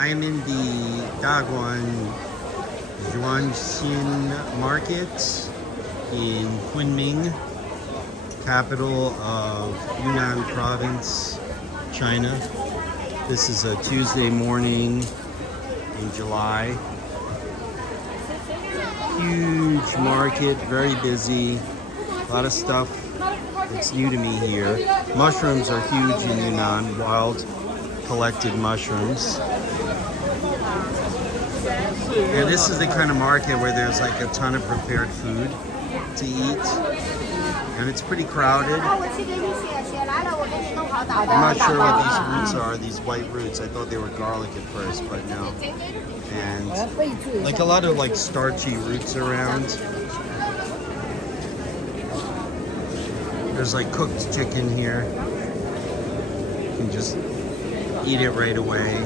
I am in the Daguan Zhuanxin market in Kunming, capital of Yunnan province, China. This is a Tuesday morning in July. Huge market, very busy, a lot of stuff that's new to me here. Mushrooms are huge in Yunnan, wild collected mushrooms. And this is the kind of market where there's like a ton of prepared food to eat. And it's pretty crowded. I'm not sure what these roots are, these white roots. I thought they were garlic at first, but no. And like a lot of like starchy roots around. There's like cooked chicken here. You can just eat it right away.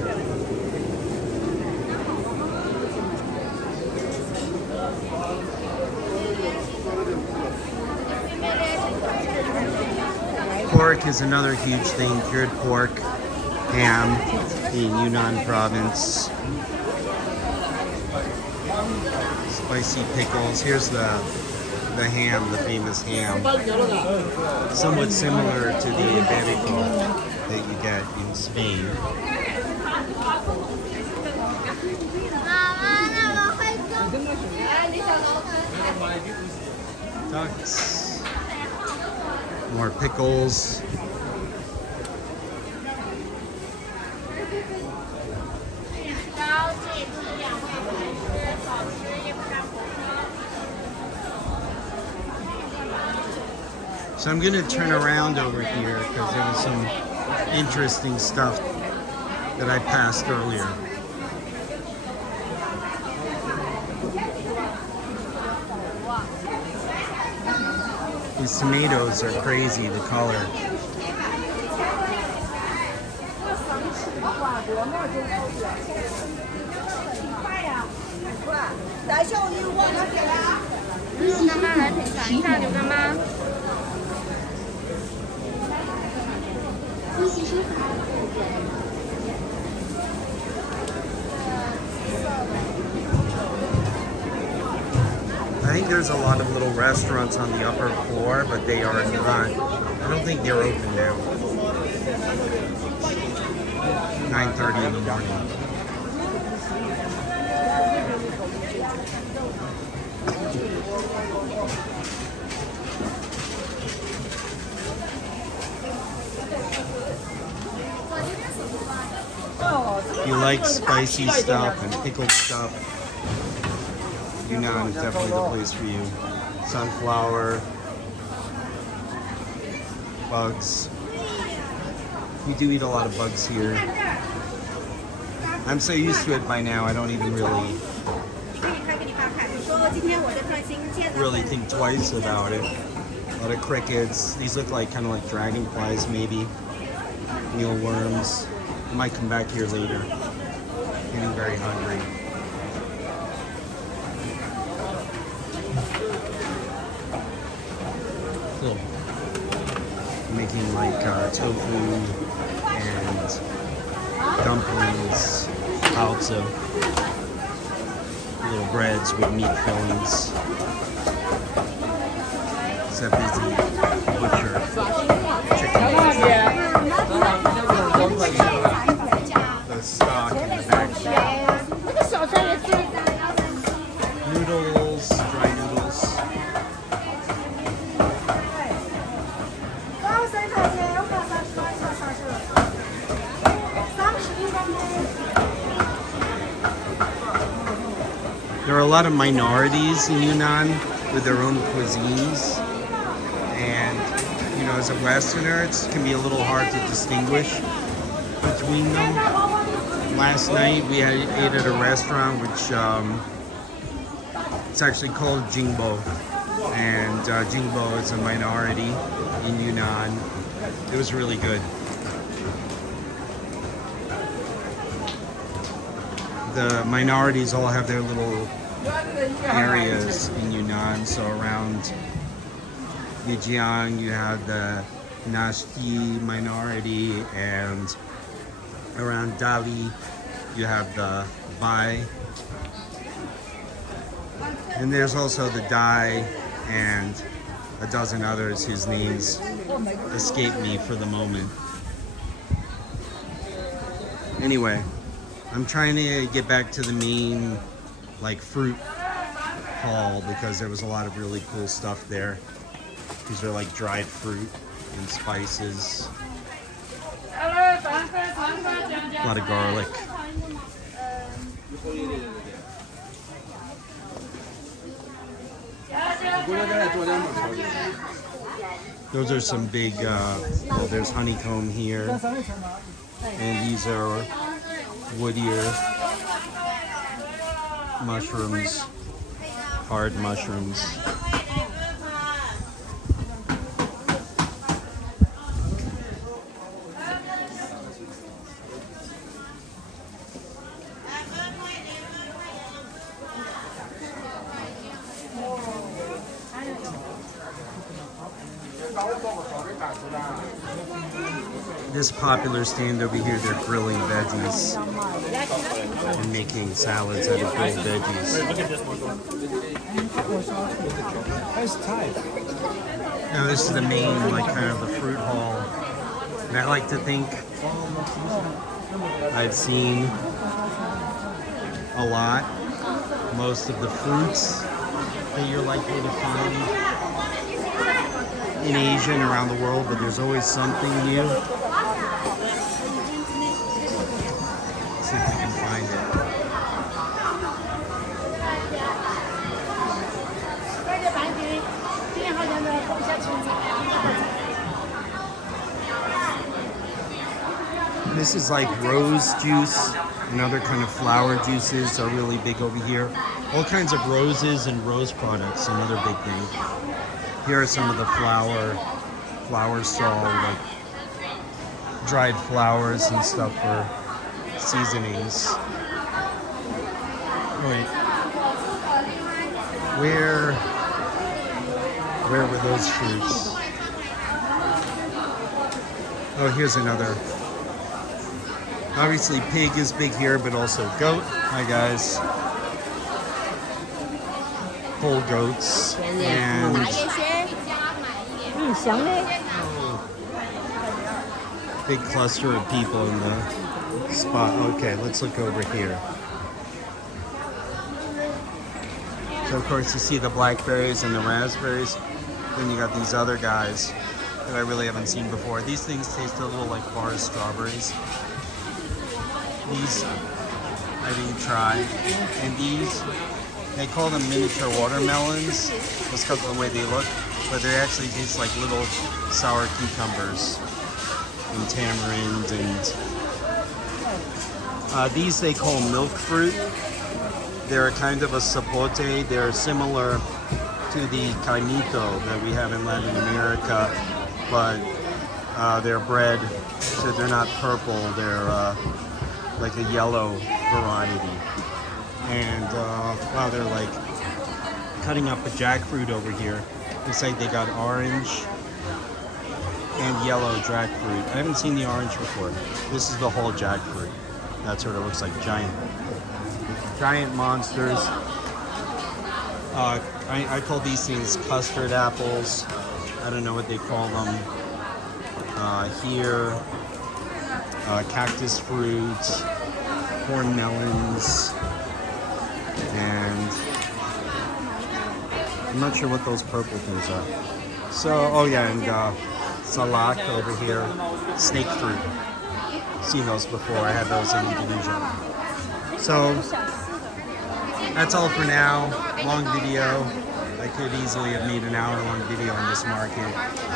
Pork is another huge thing, cured pork, ham in Yunnan province. Spicy pickles. Here's the ham, the famous ham. Somewhat similar to the iberico that you get in Spain. Ducks. More pickles. So I'm gonna turn around over here because there was some interesting stuff that I passed earlier. These tomatoes are crazy, the color. I think there's a lot of little restaurants on the upper floor, but they are not. I don't think they're open now. 9:30 in the morning. If you like spicy stuff and pickled stuff, Yunnan is definitely the place for you. Sunflower, bugs. We do eat a lot of bugs here. I'm so used to it by now, I don't even really think twice about it. A lot of crickets. These look like kind of like dragonflies, maybe. Mealworms. I might come back here later. Getting very hungry. Cool. Making like tofu and dumplings, also little breads with meat fillings. Except he's the butcher chicken. The stock in the back. Noodles, dry noodles. There are a lot of minorities in Yunnan with their own cuisines, and you know, as a Westerner, it can be a little hard to distinguish between them. Last night we ate at a restaurant which it's actually called Jingbo, and Jingbo is a minority in Yunnan. It was really good. The minorities all have their little areas in Yunnan. So around Lijiang, you have the Nashti minority, and around Dali, You have the Bai. And there's also the Dai and a dozen others whose names escape me for the moment. Anyway, I'm trying to get back to the main like fruit hall because there was a lot of really cool stuff there. These are like dried fruit and spices. A lot of garlic. Those are some big, well, there's honeycomb here. And these are woodier mushrooms, hard mushrooms. This popular stand over here, they're grilling veggies and making salads out of grilled veggies. Now this is the main, like kind of the fruit hall. And I like to think I've seen a lot, most of the fruits that you're likely to find in Asia and around the world, but there's always something new. Let's see if we can find it. This is like rose juice and other kind of flower juices are really big over here. All kinds of roses and rose products, another big thing. Here are some of the flower salt, like dried flowers and stuff for seasonings. Wait, where were those fruits? Oh, here's another. Obviously pig is big here, but also goat. Hi guys. Whole goats and big cluster of people in the spot. Okay, let's look over here. So of course you see the blackberries and the raspberries. Then you got these other guys that I really haven't seen before. These things taste a little like forest strawberries. These I didn't try. And these, they call them miniature watermelons just because of the way they look, but they actually taste like little sour cucumbers and tamarind. And these they call milk fruit. They're kind of a sapote. They're similar to the caimito that we have in Latin America, but they're bred, so they're not purple. They're like a yellow variety. And wow, they're like cutting up a jackfruit over here. Looks like they got orange and yellow jackfruit. I haven't seen the orange before. This is the whole jackfruit. That's what it looks like, giant monsters. I call these things custard apples. I don't know what they call them here. Cactus fruits, corn melons, and I'm not sure what those purple things are. So, oh yeah, and salak over here, snake fruit. Seen those before, I had those in Indonesia. So, that's all for now. Long video. I could easily have made an hour-long video on this market.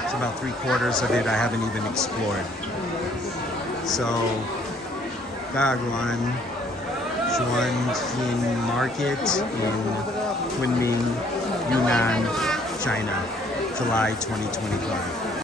It's about 3/4 of it I haven't even explored. So, Daguan, Zhuanxin Market in Kunming, Yunnan, China, July 2025.